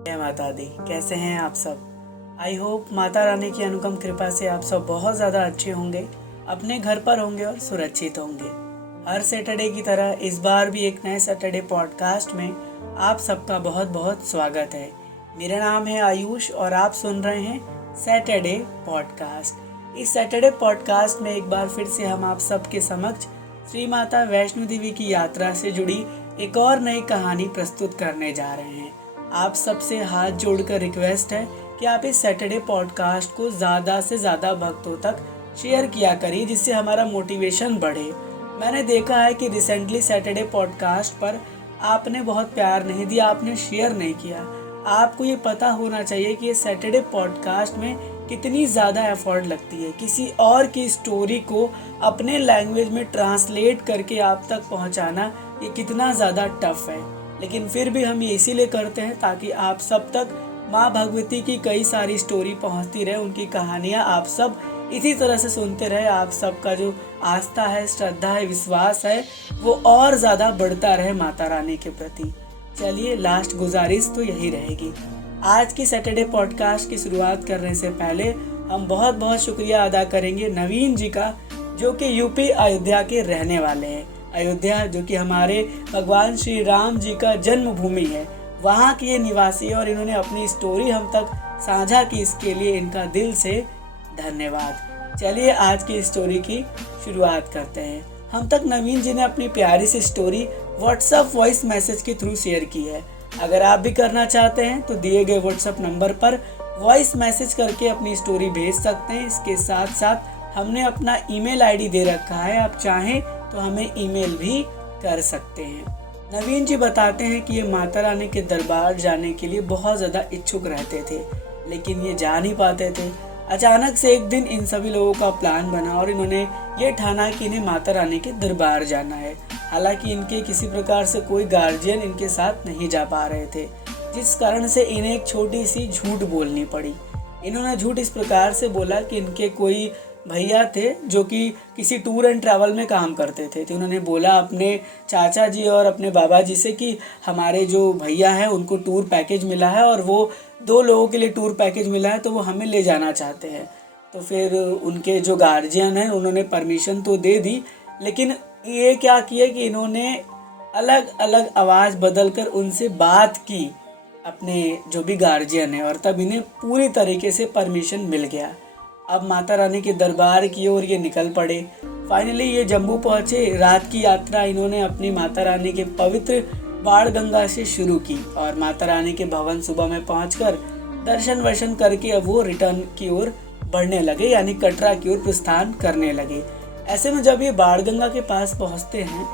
जय माता दी। कैसे हैं आप सब? आई होप माता रानी की अनुपम कृपा से आप सब बहुत ज़्यादा अच्छे होंगे, अपने घर पर होंगे और सुरक्षित होंगे। हर सैटरडे की तरह इस बार भी एक नए सैटरडे पॉडकास्ट में आप सबका बहुत बहुत स्वागत है। मेरा नाम है आयुष और आप सुन रहे हैं सैटरडे पॉडकास्ट। इस सैटरडे पॉडकास्ट में एक बार फिर से हम आप सबके समक्ष श्री माता वैष्णो देवी की यात्रा से जुड़ी एक और नई कहानी प्रस्तुत करने जा रहे हैं। आप सबसे हाथ जोड़कर रिक्वेस्ट है कि आप इस सैटरडे पॉडकास्ट को ज़्यादा से ज़्यादा भक्तों तक शेयर किया करिए, जिससे हमारा मोटिवेशन बढ़े। मैंने देखा है कि रिसेंटली सैटरडे पॉडकास्ट पर आपने बहुत प्यार नहीं दिया, आपने शेयर नहीं किया। आपको ये पता होना चाहिए कि ये सैटरडे पॉडकास्ट में कितनी ज़्यादा एफर्ट लगती है। किसी और की स्टोरी को अपने लैंग्वेज में ट्रांसलेट करके आप तक पहुंचाना ये कितना ज़्यादा टफ है, लेकिन फिर भी हम ये इसीलिए करते हैं ताकि आप सब तक माँ भगवती की कई सारी स्टोरी पहुंचती रहे, उनकी कहानियाँ आप सब इसी तरह से सुनते रहे। आप सबका जो आस्था है, श्रद्धा है, विश्वास है, वो और ज़्यादा बढ़ता रहे माता रानी के प्रति। चलिए, लास्ट गुजारिश तो यही रहेगी। आज की सैटरडे पॉडकास्ट की शुरुआत करने से पहले हम बहुत बहुत शुक्रिया अदा करेंगे नवीन जी का, जो कि यूपी अयोध्या के रहने वाले हैं। अयोध्या जो कि हमारे भगवान श्री राम जी का जन्मभूमि है, वहाँ के ये निवासी है और इन्होंने अपनी स्टोरी हम तक साझा की। इसके लिए इनका दिल से धन्यवाद। चलिए आज की स्टोरी की शुरुआत करते हैं। हम तक नवीन जी ने अपनी प्यारी सी स्टोरी व्हाट्सएप वॉइस मैसेज के थ्रू शेयर की है। अगर आप भी करना चाहते हैं तो दिए गए व्हाट्सएप नंबर पर वॉइस मैसेज करके अपनी स्टोरी भेज सकते हैं। इसके साथ साथ हमने अपना ईमेल आईडी दे रखा है, आप चाहें तो हमें ईमेल भी कर सकते हैं। नवीन जी बताते हैं कि ये माता रानी के दरबार जाने के लिए बहुत ज़्यादा इच्छुक रहते थे, लेकिन ये जा नहीं पाते थे। अचानक से एक दिन इन सभी लोगों का प्लान बना और इन्होंने ये ठाना कि इन्हें माता रानी के दरबार जाना है। हालांकि इनके किसी प्रकार से कोई गार्जियन इनके साथ नहीं जा पा रहे थे, जिस कारण से इन्हें एक छोटी सी झूठ बोलनी पड़ी। इन्होंने झूठ इस प्रकार से बोला कि इनके कोई भैया थे जो कि किसी टूर एंड ट्रैवल में काम करते थे। तो उन्होंने बोला अपने चाचा जी और अपने बाबा जी से कि हमारे जो भैया हैं उनको टूर पैकेज मिला है और वो 2 लोगों के लिए टूर पैकेज मिला है, तो वो हमें ले जाना चाहते हैं। तो फिर उनके जो गार्जियन हैं उन्होंने परमिशन तो दे दी, लेकिन ये क्या किया कि इन्होंने अलग अलग आवाज़ बदल कर उनसे बात की, अपने जो भी गार्जियन है, और तब इन्हें पूरी तरीके से परमिशन मिल गया। अब माता रानी के दरबार की ओर ये निकल पड़े। फाइनली ये जम्मू पहुँचे। रात की यात्रा इन्होंने अपनी माता रानी के पवित्र बाणगंगा से शुरू की और माता रानी के भवन सुबह में पहुंचकर दर्शन वर्शन करके अब वो रिटर्न की ओर बढ़ने लगे, यानी कटरा की ओर प्रस्थान करने लगे। ऐसे में जब ये बाणगंगा के पास पहुंचते हैं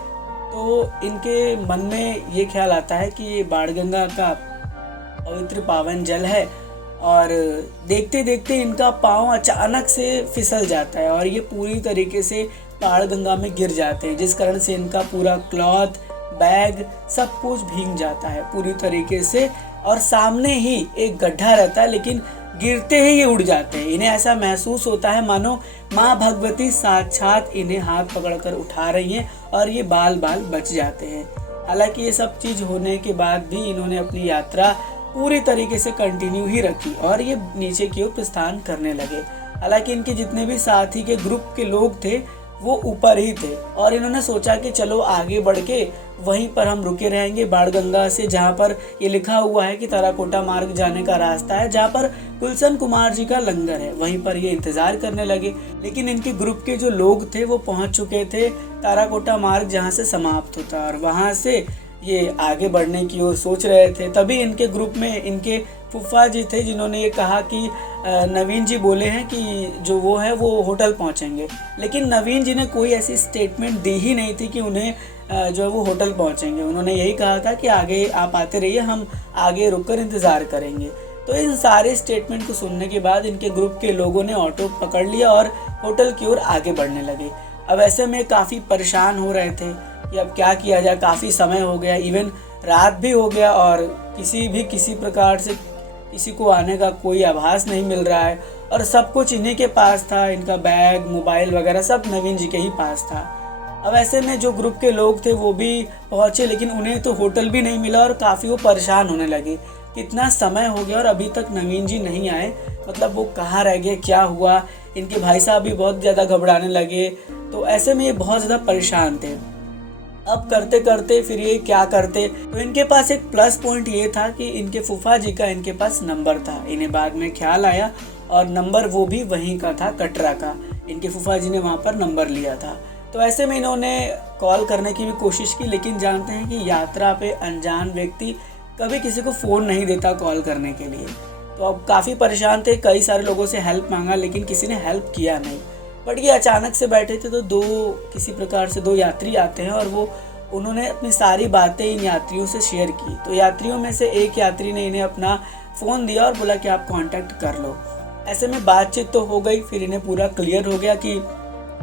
तो इनके मन में ये ख्याल आता है कि ये बाणगंगा का पवित्र पावन जल है, और देखते देखते इनका पाँव अचानक से फिसल जाता है और ये पूरी तरीके से बाणगंगा में गिर जाते हैं, जिस कारण से इनका पूरा क्लॉथ, बैग सब कुछ भीग जाता है पूरी तरीके से। और सामने ही एक गड्ढा रहता है, लेकिन गिरते ही ये उड़ जाते हैं। इन्हें ऐसा महसूस होता है मानो माँ भगवती साक्षात इन्हें हाथ पकड़कर उठा रही हैं और ये बाल बाल बच जाते हैं। हालांकि ये सब चीज़ होने के बाद भी इन्होंने अपनी यात्रा पूरी तरीके से कंटिन्यू ही रखी और ये नीचे की ओर प्रस्थान करने लगे। हालांकि इनके जितने भी साथी के ग्रुप के लोग थे वो ऊपर ही थे और इन्होंने सोचा कि चलो आगे बढ़ के वहीं पर हम रुके रहेंगे बाणगंगा से, जहाँ पर ये लिखा हुआ है कि ताराकोटा मार्ग जाने का रास्ता है, जहाँ पर गुलशन कुमार जी का लंगर है, वहीं पर ये इंतजार करने लगे। लेकिन इनके ग्रुप के जो लोग थे वो पहुँच चुके थे ताराकोटा मार्ग जहाँ से समाप्त होता है, और वहाँ से ये आगे बढ़ने की ओर सोच रहे थे। तभी इनके ग्रुप में इनके फूफा जी थे, जिन्होंने ये कहा कि नवीन जी बोले हैं कि जो वो है वो होटल पहुंचेंगे। लेकिन नवीन जी ने कोई ऐसी स्टेटमेंट दी ही नहीं थी कि उन्हें जो है वो होटल पहुंचेंगे। उन्होंने यही कहा था कि आगे आप आते रहिए, हम आगे रुककर इंतज़ार करेंगे। तो इन सारे स्टेटमेंट को सुनने के बाद इनके ग्रुप के लोगों ने ऑटो पकड़ लिया और होटल की ओर आगे बढ़ने लगे। अब ऐसे में काफ़ी परेशान हो रहे थे कि अब क्या किया जाए, काफ़ी समय हो गया, इवन रात भी हो गया और किसी प्रकार से किसी को आने का कोई आभास नहीं मिल रहा है, और सब कुछ इन्हीं के पास था। इनका बैग, मोबाइल वगैरह सब नवीन जी के ही पास था। अब ऐसे में जो ग्रुप के लोग थे वो भी पहुँचे, लेकिन उन्हें तो होटल भी नहीं मिला और काफ़ी वो परेशान होने लगे। कितना समय हो गया और अभी तक नवीन जी नहीं आए, मतलब वो कहाँ रह गए, क्या हुआ। इनके भाई साहब भी बहुत ज़्यादा घबराने लगे। तो ऐसे में ये बहुत ज़्यादा परेशान थे। अब करते करते फिर ये क्या करते, तो इनके पास एक प्लस पॉइंट ये था कि इनके फूफा जी का इनके पास नंबर था। इन्हें बाद में ख्याल आया और नंबर वो भी वहीं का था, कटरा का। इनके फूफा जी ने वहाँ पर नंबर लिया था। तो ऐसे में इन्होंने कॉल करने की भी कोशिश की, लेकिन जानते हैं कि यात्रा पे अनजान व्यक्ति कभी किसी को फ़ोन नहीं देता कॉल करने के लिए। तो अब काफ़ी परेशान थे, कई सारे लोगों से हेल्प मांगा, लेकिन किसी ने हेल्प किया नहीं। बट ये अचानक से बैठे थे तो किसी प्रकार से दो यात्री आते हैं और उन्होंने अपनी सारी बातें इन यात्रियों से शेयर की। तो यात्रियों में से एक यात्री ने इन्हें अपना फ़ोन दिया और बोला कि आप कांटेक्ट कर लो। ऐसे में बातचीत तो हो गई, फिर इन्हें पूरा क्लियर हो गया कि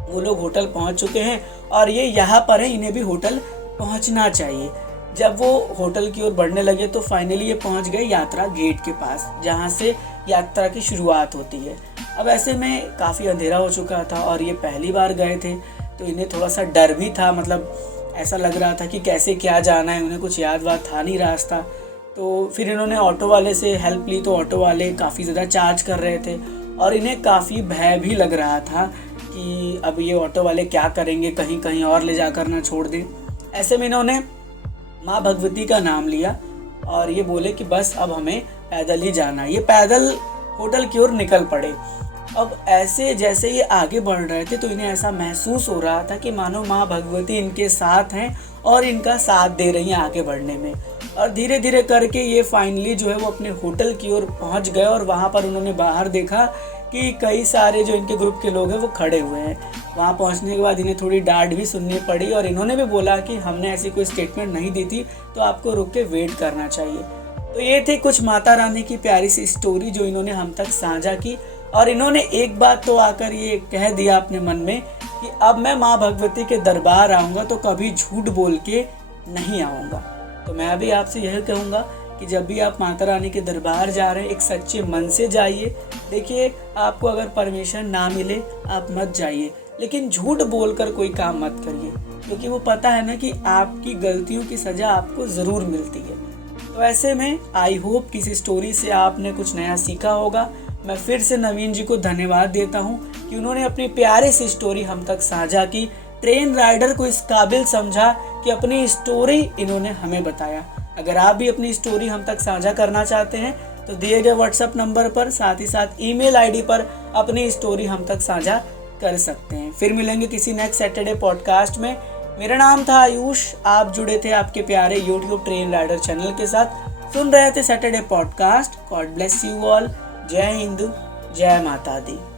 वो लोग होटल पहुंच चुके हैं और ये यहाँ पर हैं, इन्हें भी होटल पहुंचना चाहिए। जब वो होटल की ओर बढ़ने लगे तो फाइनली ये पहुंच गए यात्रा गेट के पास, जहाँ से यात्रा की शुरुआत होती है। अब ऐसे में काफ़ी अंधेरा हो चुका था और ये पहली बार गए थे, तो इन्हें थोड़ा सा डर भी था। मतलब ऐसा लग रहा था कि कैसे क्या जाना है, उन्हें कुछ याद वाद था नहीं रास्ता। तो फिर इन्होंने ऑटो वाले से हेल्प ली, तो ऑटो वाले काफ़ी ज़्यादा चार्ज कर रहे थे और इन्हें काफ़ी भय भी लग रहा था कि अब ये ऑटो वाले क्या करेंगे, कहीं कहीं और ले जाकर ना छोड़ दें। ऐसे में इन्होंने माँ भगवती का नाम लिया और ये बोले कि बस अब हमें पैदल ही जाना है। ये पैदल होटल की ओर निकल पड़े। अब ऐसे जैसे ये आगे बढ़ रहे थे तो इन्हें ऐसा महसूस हो रहा था कि मानो माँ भगवती इनके साथ हैं और इनका साथ दे रही हैं आगे बढ़ने में। और धीरे धीरे करके ये फाइनली जो है वो अपने होटल की ओर पहुंच गए और वहाँ पर उन्होंने बाहर देखा कि कई सारे जो इनके ग्रुप के लोग हैं वो खड़े हुए हैं। वहाँ पहुँचने के बाद इन्हें थोड़ी डांट भी सुननी पड़ी और इन्होंने भी बोला कि हमने ऐसी कोई स्टेटमेंट नहीं दी थी, तो आपको रुक के वेट करना चाहिए। तो ये थी कुछ माता रानी की प्यारी सी स्टोरी जो इन्होंने हम तक साझा की। और इन्होंने एक बात तो आकर ये कह दिया अपने मन में कि अब मैं माँ भगवती के दरबार आऊँगा तो कभी झूठ बोल के नहीं आऊँगा। तो मैं भी आपसे यही कहूँगा कि जब भी आप माता रानी के दरबार जा रहे हैं एक सच्चे मन से जाइए। देखिए, आपको अगर परमिशन ना मिले आप मत जाइए, लेकिन झूठ बोलकर कोई काम मत करिए, क्योंकि वो पता है ना कि आपकी गलतियों की सज़ा आपको ज़रूर मिलती है। तो ऐसे में आई होप कि इस स्टोरी से आपने कुछ नया सीखा होगा। मैं फिर से नवीन जी को धन्यवाद देता हूँ कि उन्होंने अपनी प्यारी सी स्टोरी हम तक साझा की। ट्रेन राइडर को इस काबिल समझा कि अपनी स्टोरी इन्होंने हमें बताया। अगर आप भी अपनी स्टोरी हम तक साझा करना चाहते हैं तो दिए गए व्हाट्सएप नंबर पर, साथ ही साथ ईमेल आईडी पर अपनी स्टोरी हम तक साझा कर सकते हैं। फिर मिलेंगे किसी नेक्स्ट सैटरडे पॉडकास्ट में। मेरा नाम था आयुष, आप जुड़े थे आपके प्यारे यूट्यूब ट्रेन राइडर चैनल के साथ, सुन रहे थे Saturday podcast. God bless you all. जय हिंद, जय माता दी।